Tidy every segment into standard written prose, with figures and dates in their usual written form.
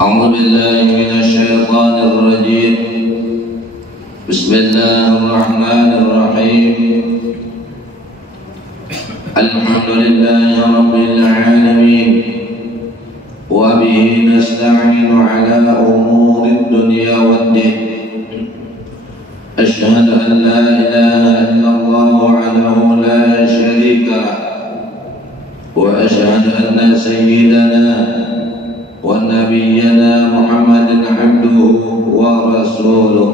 أعوذ بالله من الشيطان الرجيم. بسم الله الرحمن الرحيم. الحمد لله رب العالمين، وبه نستعين على أمور الدنيا والدين. أشهد أن لا إله إلا الله وحده لا شريك له، وأشهد أن سيدنا ونبينا محمد عبده ورسوله.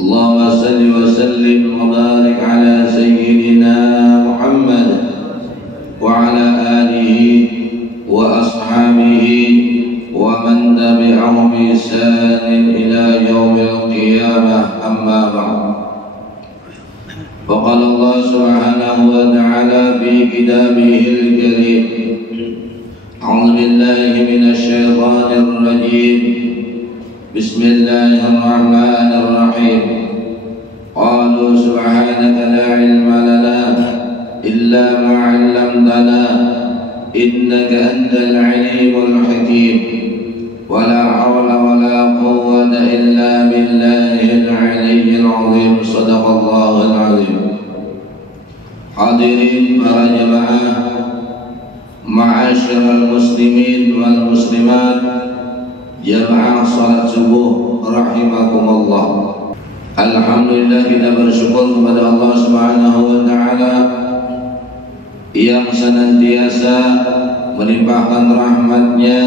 اللهم صل وسلم وبارك على سيدنا محمد وعلى آله وأصحابه ومن تبعهم بإحسان إلى يوم القيامة. أما بعد، فقال الله سبحانه وتعالى في كتابه الكريم: أعوذ بالله من الشيطان الرجيم. بسم الله الرحمن الرحيم. قالوا سبحانك لا علم لنا إلا ما علمتنا إنك أنت العليم الحكيم. ولا حول ولا قوة إلا بالله العلي العظيم. صدق الله العظيم. Hadirin para jemaah, ma'asyiral muslimin wal muslimat, jamaah salat subuh rahimakumullah. Alhamdulillah, kita bersyukur kepada Allah Subhanahu wa taala yang senantiasa melimpahkan rahmatnya,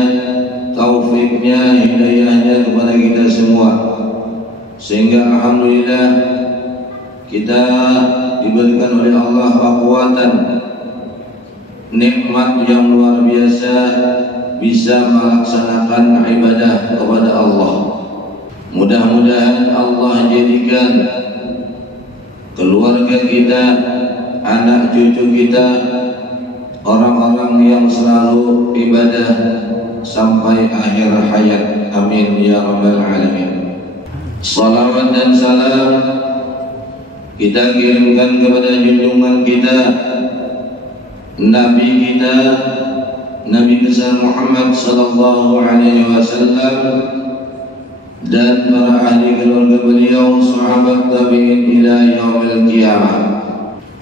taufiknya, hidayahnya kepada kita semua, sehingga alhamdulillah kita diberikan oleh Allah kekuatan, nikmat yang luar biasa, bisa melaksanakan ibadah kepada Allah. Mudah-mudahan Allah jadikan keluarga kita, anak cucu kita, orang-orang yang selalu ibadah sampai akhir hayat. Amin ya rabbal alamin. Salawat dan salam kita kirimkan kepada junjungan kita, Nabi kita, Nabi besar Muhammad sallallahu alaihi wasallam, dan para ahli keluarga beliau, sahabat tabi'in ila yaumil qiyamah.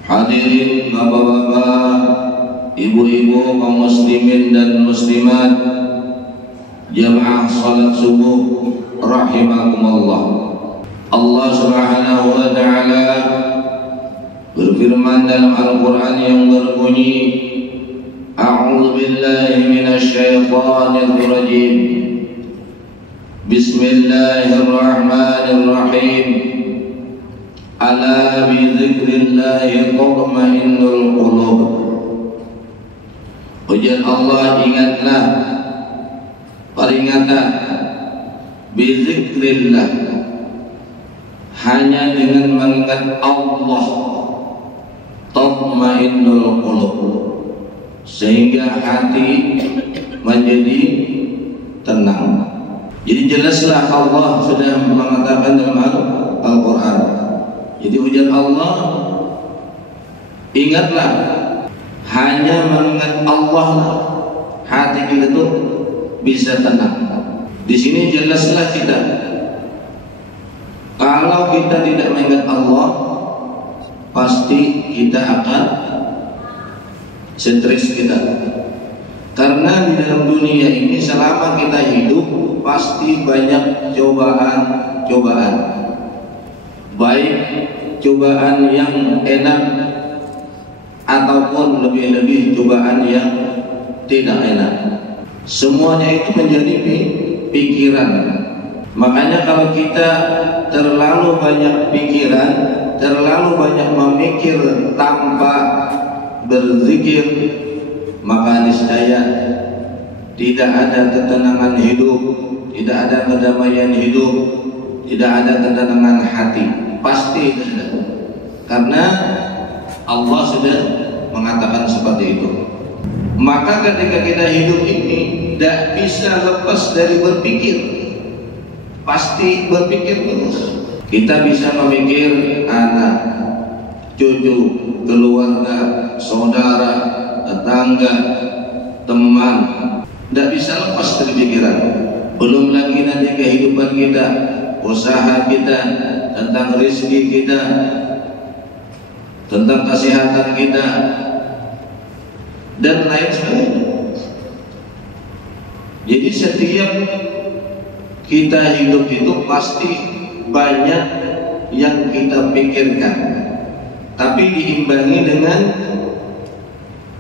Hadirin bapak-bapak, ibu-ibu, kaum muslimin dan muslimat, jamaah salat subuh rahimakumullah. Allah Subhanahu wa taala berfirman dalam Al-Qur'an yang berbunyi: A'udzu billahi minasy syaithanir rajim. Bismillahirrahmanirrahim. Ala bi dzikrillahi tatma'innul qulub. Ujar Allah, ingatlah, peringatan, bi dzikrillah, hanya dengan mengingat Allah, tatma'innul qulub, sehingga hati menjadi tenang. Jadi jelaslah Allah sudah mengatakan dalam Al-Quran. Jadi ujar Allah, ingatlah, hanya mengingat Allah, hati kita itu bisa tenang. Di sini jelaslah kita, kalau kita tidak mengingat Allah, pasti kita akan stres kita. Karena di dalam dunia ini selama kita hidup pasti banyak cobaan-cobaan, baik cobaan yang enak ataupun lebih-lebih cobaan yang tidak enak. Semuanya itu menjadi pikiran. Makanya kalau kita terlalu banyak pikiran, terlalu banyak memikir tanpa berzikir, maka niscaya tidak ada ketenangan hidup, tidak ada kedamaian hidup, tidak ada ketenangan hati. Pasti tidak. Karena Allah sudah mengatakan seperti itu. Maka ketika kita hidup ini tidak bisa lepas dari berpikir. Pasti berpikir terus. Kita bisa memikir anak, cucu, keluarga, saudara, tetangga, teman, tidak bisa lepas dari pikiran. kita, usaha kita, tentang rezeki kita, tentang kesehatan kita, dan lain sebagainya. Jadi setiap kita hidup itu pasti banyak yang kita pikirkan, tapi diimbangi dengan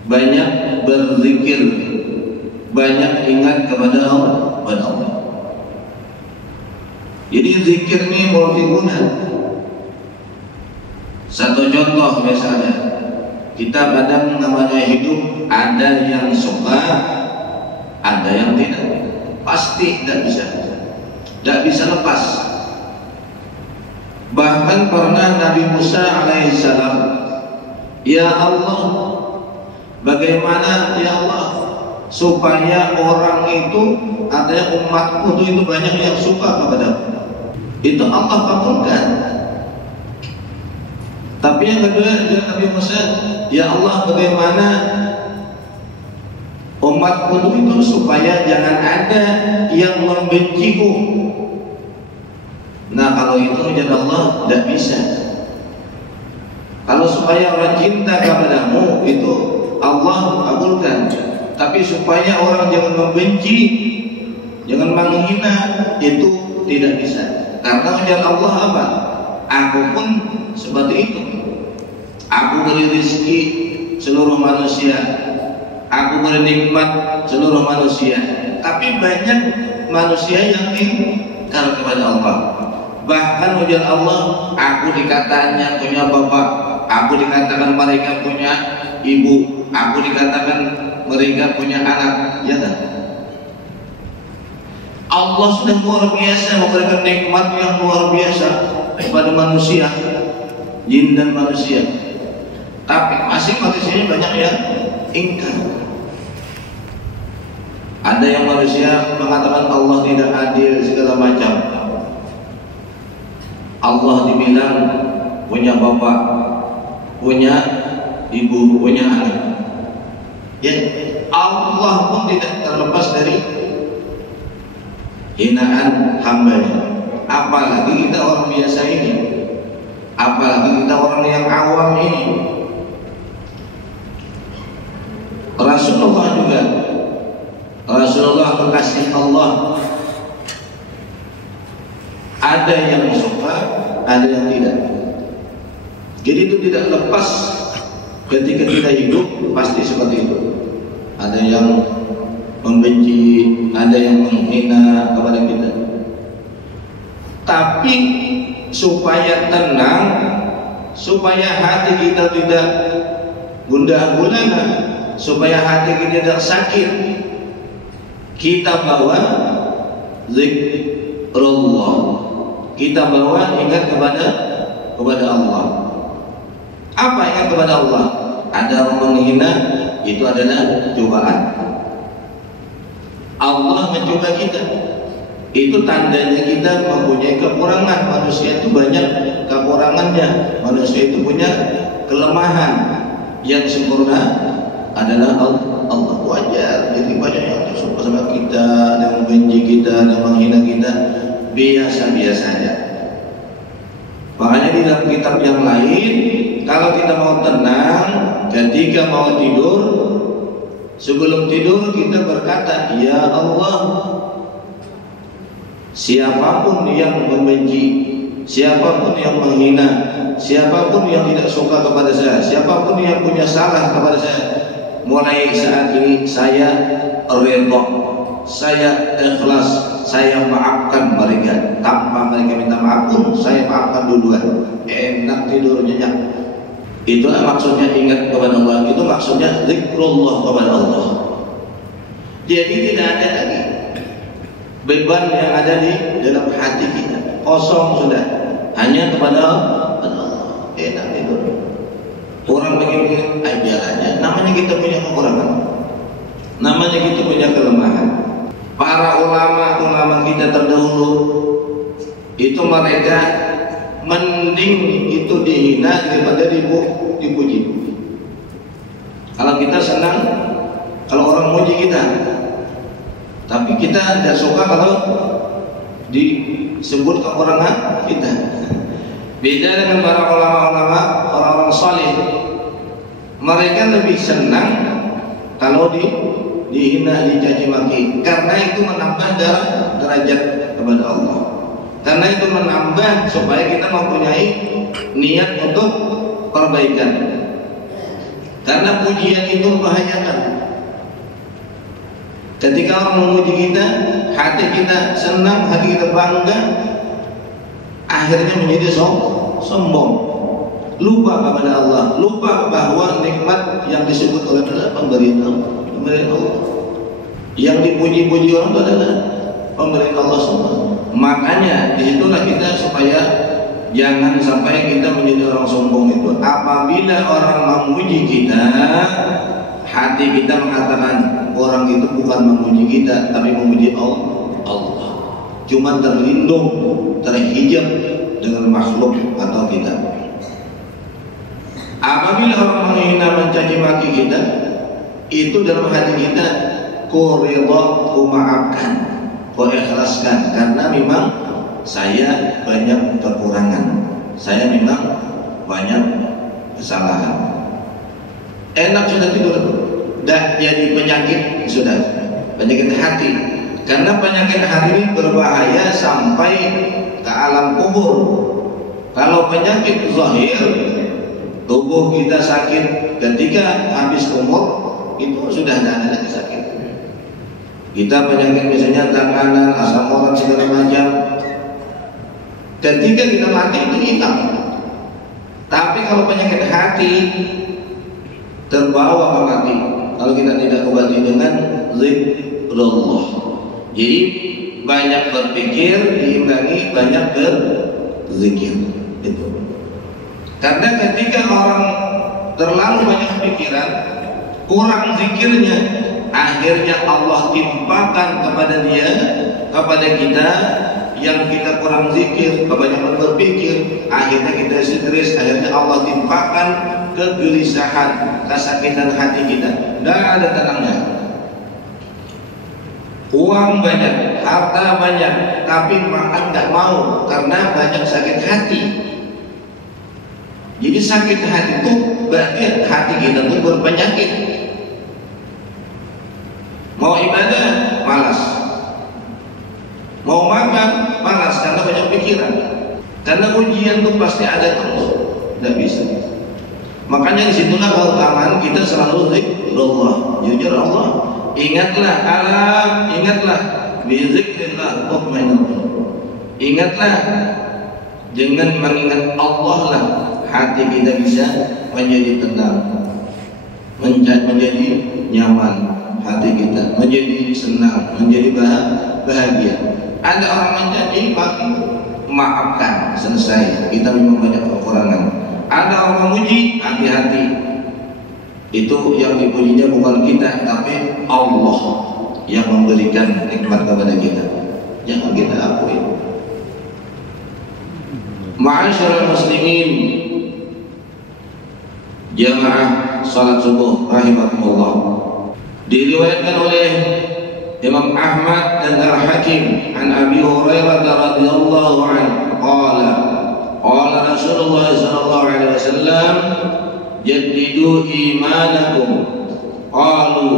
banyak berzikir, banyak ingat kepada Allah. Jadi zikir ini multiguna. Satu contoh misalnya, kita kadang namanya hidup, ada yang suka, ada yang tidak. Pasti tidak bisa lepas. Bahkan pernah Nabi Musa alaihissalam, ya Allah, bagaimana ya Allah supaya orang itu, artinya umatku itu banyak yang suka kepadaku. Itu Allah kabulkan. Tapi yang kedua Nabi Musa, ya Allah bagaimana umatku itu supaya jangan ada yang membenciku. Nah kalau itu menjadi Allah tidak bisa. Kalau supaya orang cinta kepadamu itu Allah kabulkan. Tapi supaya orang jangan membenci, jangan menghina, itu tidak bisa. Karena menjadi Allah apa? Aku pun seperti itu. Aku beri rezeki seluruh manusia, aku beri nikmat seluruh manusia. Tapi banyak manusia yang ingkar kepada Allah. Bahkan menjadi Allah, aku dikatanya punya bapak, aku dikatakan mereka punya ibu, aku dikatakan mereka punya anak, ya kan? Allah sudah luar biasa memberikan nikmat yang luar biasa kepada manusia, jin dan manusia. Tapi masih manusianya banyak yang ingkar. Ada yang manusia mengatakan Allah tidak adil segala macam. Allah dibilang punya bapak, punya ibu, punya anak. Ya, Allah pun tidak terlepas dari hinaan hambanya. Apalagi kita orang biasa ini, apalagi kita orang yang awam ini. Rasulullah juga, Rasulullah kekasih Allah, ada yang suka, ada yang tidak. Jadi itu tidak lepas. Ketika kita hidup pasti seperti itu. Ada yang membenci, ada yang menghina kepada kita. Tapi supaya tenang, supaya hati kita tidak gundah gulana, supaya hati kita tidak sakit, kita bawa zikrullah, kita bawa ingat kepada Allah. Apa ingat kepada Allah? Ada orang menghina, itu adalah cobaan. Allah mencoba kita. Itu tandanya kita mempunyai kekurangan. Manusia itu banyak kekurangannya. Manusia itu punya kelemahan. Yang sempurna adalah Allah. Wajar. Jadi banyak yang suka sama kita, yang membenci kita, yang menghina kita. Biasa-biasa saja. Makanya di dalam kitab yang lain, kalau kita mau tenang, ketika mau tidur, sebelum tidur kita berkata, ya Allah, siapapun yang membenci, siapapun yang menghina, siapapun yang tidak suka kepada saya, siapapun yang punya salah kepada saya, mulai saat ini saya ridha, saya ikhlas, saya maafkan mereka. Tanpa mereka minta maaf pun saya maafkan duluan. Enak tidur nyenyak. Itulah maksudnya ingat kepada Allah. Itu maksudnya zikrullah kepada Allah. Jadi tidak ada lagi beban yang ada di dalam hati kita. Kosong sudah. Hanya kepada Allah. Enak tidur. Orang begini ajarannya. Namanya kita punya kekurangan. Namanya kita punya kelemahan. Para ulama kita terdahulu itu mereka mending itu dihina daripada dipuji. Kalau kita senang kalau orang muji kita, tapi kita tidak suka kalau disebut kekurangan kita. Beda dengan para ulama-ulama, orang-orang saleh. Mereka lebih senang kalau dihina, dicaci maki, karena itu menambah derajat kepada Allah. Karena itu menambah supaya kita mempunyai niat untuk perbaikan. Karena pujian itu membahayakan. Ketika orang memuji kita, hati kita senang, hati kita bangga, akhirnya menjadi sombong, lupa kepada Allah, lupa bahwa nikmat yang disebut oleh adalah pemberian Allah. Yang dipuji-puji orang itu adalah pemberian Allah semua. Makanya disitulah kita supaya jangan sampai kita menjadi orang sombong itu. Apabila orang memuji kita, hati kita mengatakan orang itu bukan memuji kita, tapi memuji Allah. Cuma terlindung, terhijab dengan makhluk atau kita. Apabila orang menghina, mencaci maki kita, itu dalam hati kita, ku ridha, ku maafkan, ku ikhlaskan, karena memang saya banyak kekurangan, saya memang banyak kesalahan. Enak sudah tidur, dah jadi penyakit sudah, penyakit hati. Karena penyakit hati ini berbahaya sampai ke alam kubur. Kalau penyakit zahir, tubuh kita sakit ketika habis umur, itu sudah tidak ada lagi sakit. Kita penyakit misalnya tekanan, asam urat segala macam, ketika kita mati itu hitam. Tapi kalau penyakit hati terbawa ke mati kalau kita tidak obati dengan zikrullah. Jadi banyak berpikir diimbangi banyak berzikir. Itu. Karena ketika orang terlalu banyak pikiran, kurang zikirnya, akhirnya Allah timpakan kepada dia, kepada kita yang kita kurang zikir, kebanyakan berpikir, akhirnya kita stres, akhirnya Allah timpakan kegelisahan, kesakitan hati kita. Tidak ada tenangnya. Uang banyak, harta banyak, tapi makan tidak mau karena banyak sakit hati. Jadi sakit hati itu berarti hati kita itu berpenyakit. Mau ibadah malas, mau makan malas karena banyak pikiran. Karena ujian itu pasti ada terus, tidak bisa. Makanya disitulah keutamaan kita selalu zikrullah, jujur Allah. Ingatlah alam, ingatlah bizikrillah tu'mainul qulub. Ingatlah dengan mengingat Allah lah hati kita bisa menjadi tenang, menjadi nyaman, hati kita menjadi senang, menjadi bahagia. Ada orang mencaci maki, maafkan, selesai. Kita memang banyak kekurangan. Ada orang memuji, hati-hati. Itu yang dipujinya bukan kita, tapi Allah yang memberikan nikmat kepada kita. Jangan kita akui. Ma'asyiral muslimin, jamaah salat subuh rahimakumullah. Diriwayatkan oleh Imam Ahmad dan Al-Hakim an Abi Hurairah radhiyallahu anhu qala Rasulullah sallallahu alaihi wasallam jaddidu imanakum. Qalu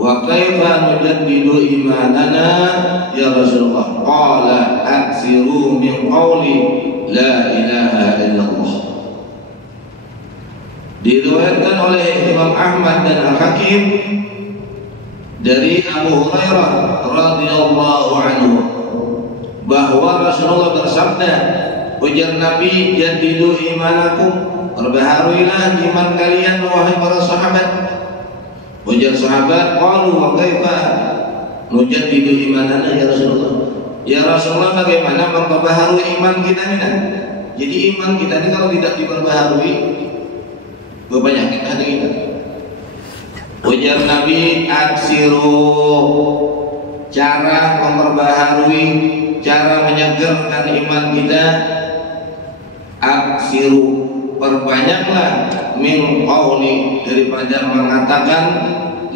wa kaifa nujaddidu imanana ya Rasulullah? Qala aksiru min qawli la ilaha illallah. Diriwayatkan oleh Imam Ahmad dan Al-Hakim dari Abu Hurairah radhiyallahu anhu bahwa Rasulullah bersabda, ujar Nabi, jaddidu imanakum, perbaharuilah iman kalian wahai para sahabat. Ujar sahabat, qalu wa kaifa nujaddidu imanana ya Rasulullah? Ya Rasulullah, bagaimana memperbaharui iman kita ini? Jadi iman kita ini kalau tidak diperbaharui, berpenyakit hati kita. Ujar Nabi, aksiru, cara memperbaharui, cara menyegarkan iman kita, aksiru, perbanyaklah min qawli, daripada mengatakan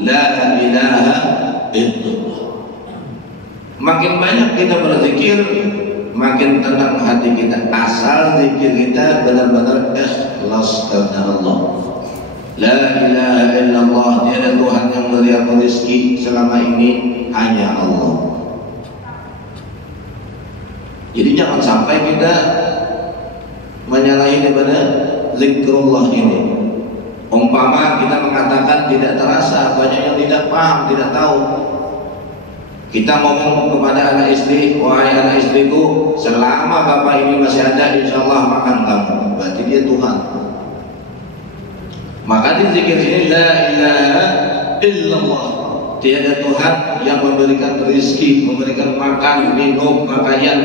la ilaha illallah. Makin banyak kita berzikir, makin tenang hati kita. Asal zikir kita benar-benar ikhlas karena Allah. La ilaha illallah, tiada Tuhan yang memberi aku rezeki selama ini hanya Allah. Jadi jangan sampai kita menyalahi daripada zikrullah ini. Umpama kita mengatakan tidak terasa, banyak yang tidak paham, tidak tahu. Kita ngomong kepada anak istri, wahai anak istriku, selama bapak ini masih ada, insya Allah makan kamu. Berarti dia Tuhan. Maka di zikir sini la ilaha illallah, tiada Tuhan yang memberikan rezeki, memberikan makan, minum, pakaian,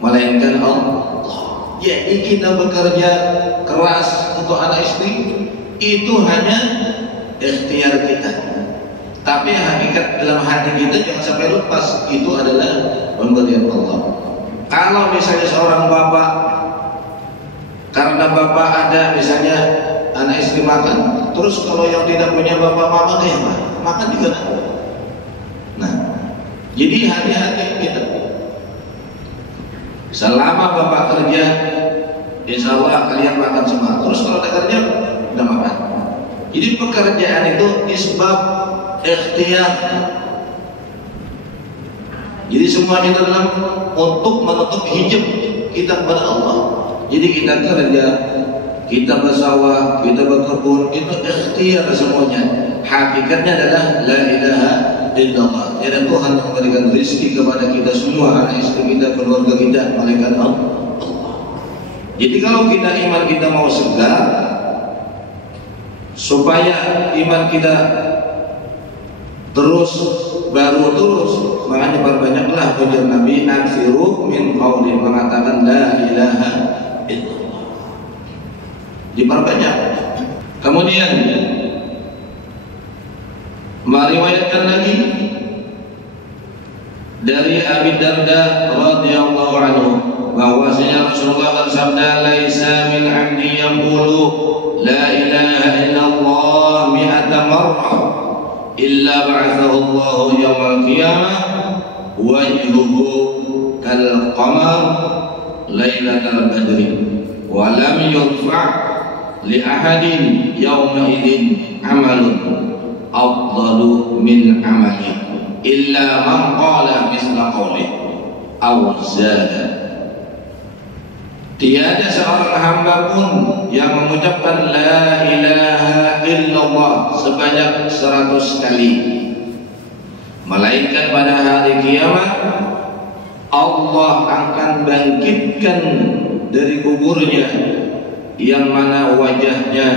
melainkan Allah. Jadi kita bekerja keras untuk anak istri itu hanya ikhtiar kita, tapi hakikat dalam hati kita jangan sampai lepas, itu adalah pemberian Allah. Kalau misalnya seorang bapak, karena bapak ada misalnya anak istri makan, terus kalau yang tidak punya bapak mama kayak apa? Makan juga tak. Nah, jadi hati-hati kita. Selama bapak kerja, insya Allah kalian makan semua. Terus kalau tak kerja, udah makan. Jadi pekerjaan itu isbab ikhtiar. Jadi semuanya dalam untuk menutup hijab kita kepada Allah. Jadi kita kerja, kita bersawah, kita berkebun, itu ikhtiar semuanya. Hakikatnya adalah la ilaha illallah. Tiada Tuhan yang memberikan rezeki kepada kita semua, anak istri kita, keluarga kita, malaikat Allah. Jadi kalau kita iman kita mau segar, supaya iman kita terus baru terus, makanya perbanyaklah ujar Nabi aksiru min qauli, mengatakan la ilaha illallah. Diperbanyak. Kemudian meriwayatkan lagi dari Abi Darda radhiyallahu anhu bahwasanya Rasulullah bersabda, laisa min 'abdi yaqulu la ilaha illallah mi'ata marrah illa ba'athahu Allah yawmal qiyamah wajhuhu kal qamar lailatal badri wa lam yurfa' li ahadin yawma idzin 'amalun afdalu min 'amalihi illa man qala misla qawli aw zada. Tiada seorang hamba pun yang mengucapkan la ilaha illallah sebanyak 100 kali, melainkan pada hari kiamat Allah akan bangkitkan dari kuburnya yang mana wajahnya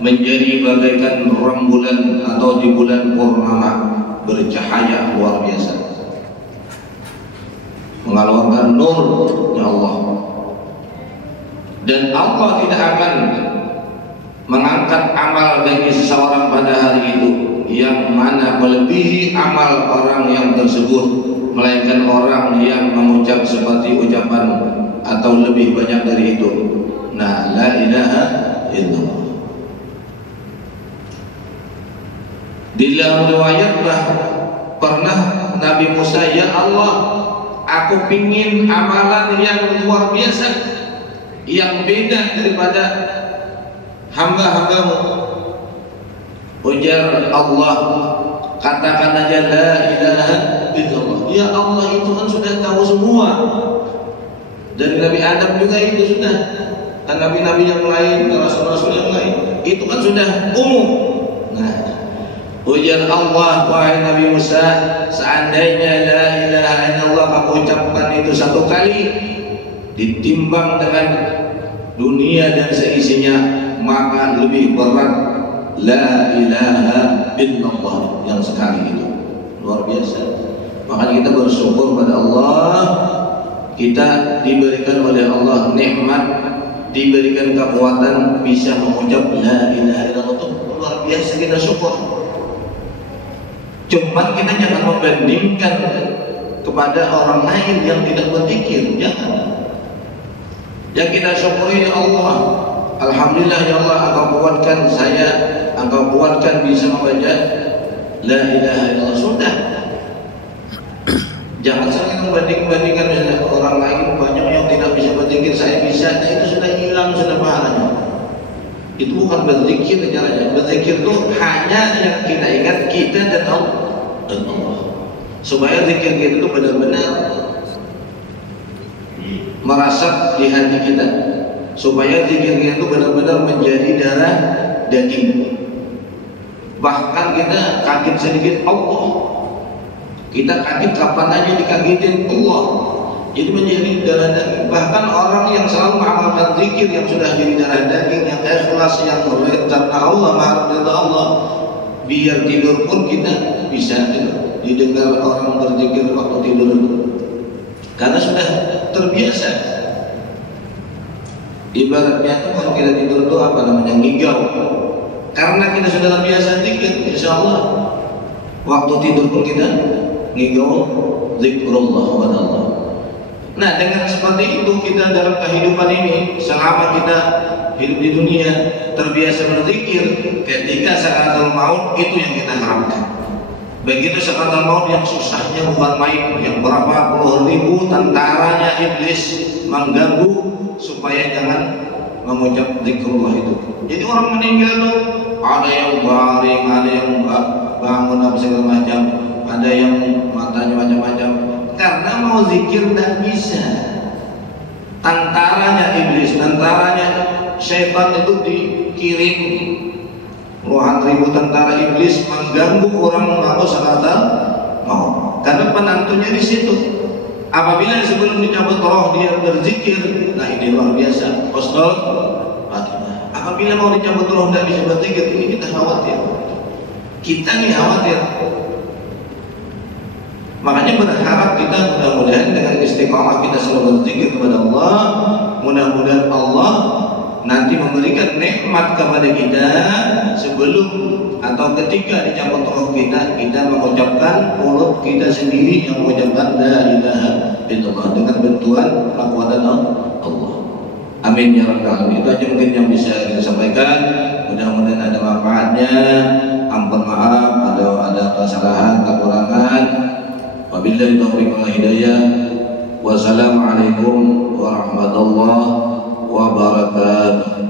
menjadi bagaikan rembulan atau di bulan purnama, bercahaya luar biasa, mengeluarkan nurnya Allah. Dan Allah tidak akan mengangkat amal bagi seseorang pada hari itu yang mana melebihi amal orang yang tersebut, melainkan orang yang mengucap seperti ucapan atau lebih banyak dari itu. Nah, la ilaha illallah. Di dalam riwayat pernah Nabi Musa, ya Allah, aku pingin amalan yang luar biasa, yang beda daripada hamba-hambamu. Ujar Allah, katakan aja la ilaha illallah. Ya Allah, itu kan sudah tahu semua. Dari Nabi Adam juga itu sudah, dan nabi-nabi yang lain, dan rasul-rasul yang lain, itu kan sudah umum. Nah, ujar Allah, wahai Nabi Musa, seandainya la ilaha illallah kamu ucapkan itu 1 kali, ditimbang dengan dunia dan seisinya, maka lebih berat la ilaha illallah yang sekali itu. Luar biasa. Maka kita bersyukur pada Allah, kita diberikan oleh Allah nikmat, diberikan kekuatan bisa mengucap la ilaha illallah, itu luar biasa, kita syukur. Cuman kita jangan membandingkan kepada orang lain yang tidak berzikir, jangan. Yang kita syukuri, ya Allah, alhamdulillah ya Allah, Engkau kuatkan saya, Engkau kuatkan bisa membaca la ilaha illallah. Sudah, Jangan sering membanding-bandingkan, misalnya orang lain banyak yang tidak bisa berzikir, saya bisa. Nah, itu sudah hilang sudah pahalanya. Itu bukan berzikir caranya. Berzikir itu hanya yang kita ingat kita dan Allah. Supaya zikir kita itu benar-benar merasap di hati kita. Supaya zikir kita itu benar-benar menjadi darah daging. Bahkan kita kaget sedikit Allah. Kita kaget kapan aja dikagetin Allah. Jadi menjadi darah daging. Bahkan orang yang selalu mengamalkan zikir yang sudah jadi darah daging, yang ikhlas, yang karena Allah, mengharap Allah, biar tidur pun kita bisa didengar orang berzikir waktu tidur itu. Karena sudah terbiasa. Ibaratnya itu kalau kita tidur itu apa namanya, ngigau. Karena kita sudah terbiasa zikir, insya Allah waktu tidur pun kita ngigau zikrullah wa Allah. Nah, dengan seperti itu kita dalam kehidupan ini, selama kita hidup di dunia terbiasa berzikir, ketika sakaratul maut itu yang kita harapkan. Begitu sakaratul maut yang susahnya bukan main, yang berapa puluh ribu tentaranya iblis mengganggu supaya jangan mengucap zikrullah itu. Jadi orang meninggal tuh ada yang baring, ada yang bangun apa segala macam, ada yang matanya macam-macam, karena mau zikir tidak bisa. Tentaranya iblis, tentaranya syaitan itu dikirim puluhan ribu tentara iblis mengganggu orang mau sakaratul maut. Karena penantunya di situ. Apabila sebelum dicabut roh dia berzikir, nah ini luar biasa. Husnul khatimah. Apabila mau dicabut roh tidak bisa berzikir, ini kita khawatir. Kita nih khawatir. Makanya berharap kita mudah-mudahan dengan istiqamah kita selalu berzikir kepada Allah, mudah-mudahan Allah nanti memberikan nikmat kepada kita sebelum atau ketika dicabut roh kita mengucapkan mulut kita sendiri yang mengucapkan la ilaha illallah dengan bantuan kekuatan Allah. Amin ya rabbal alamin. Itu aja mungkin yang bisa kita sampaikan. Mudah-mudahan ada manfaatnya. Ampun maaf ada kesalahan, kekurangan. Wabillahi taufiq wal hidayah. Wassalamualaikum warahmatullahi wabarakatuh.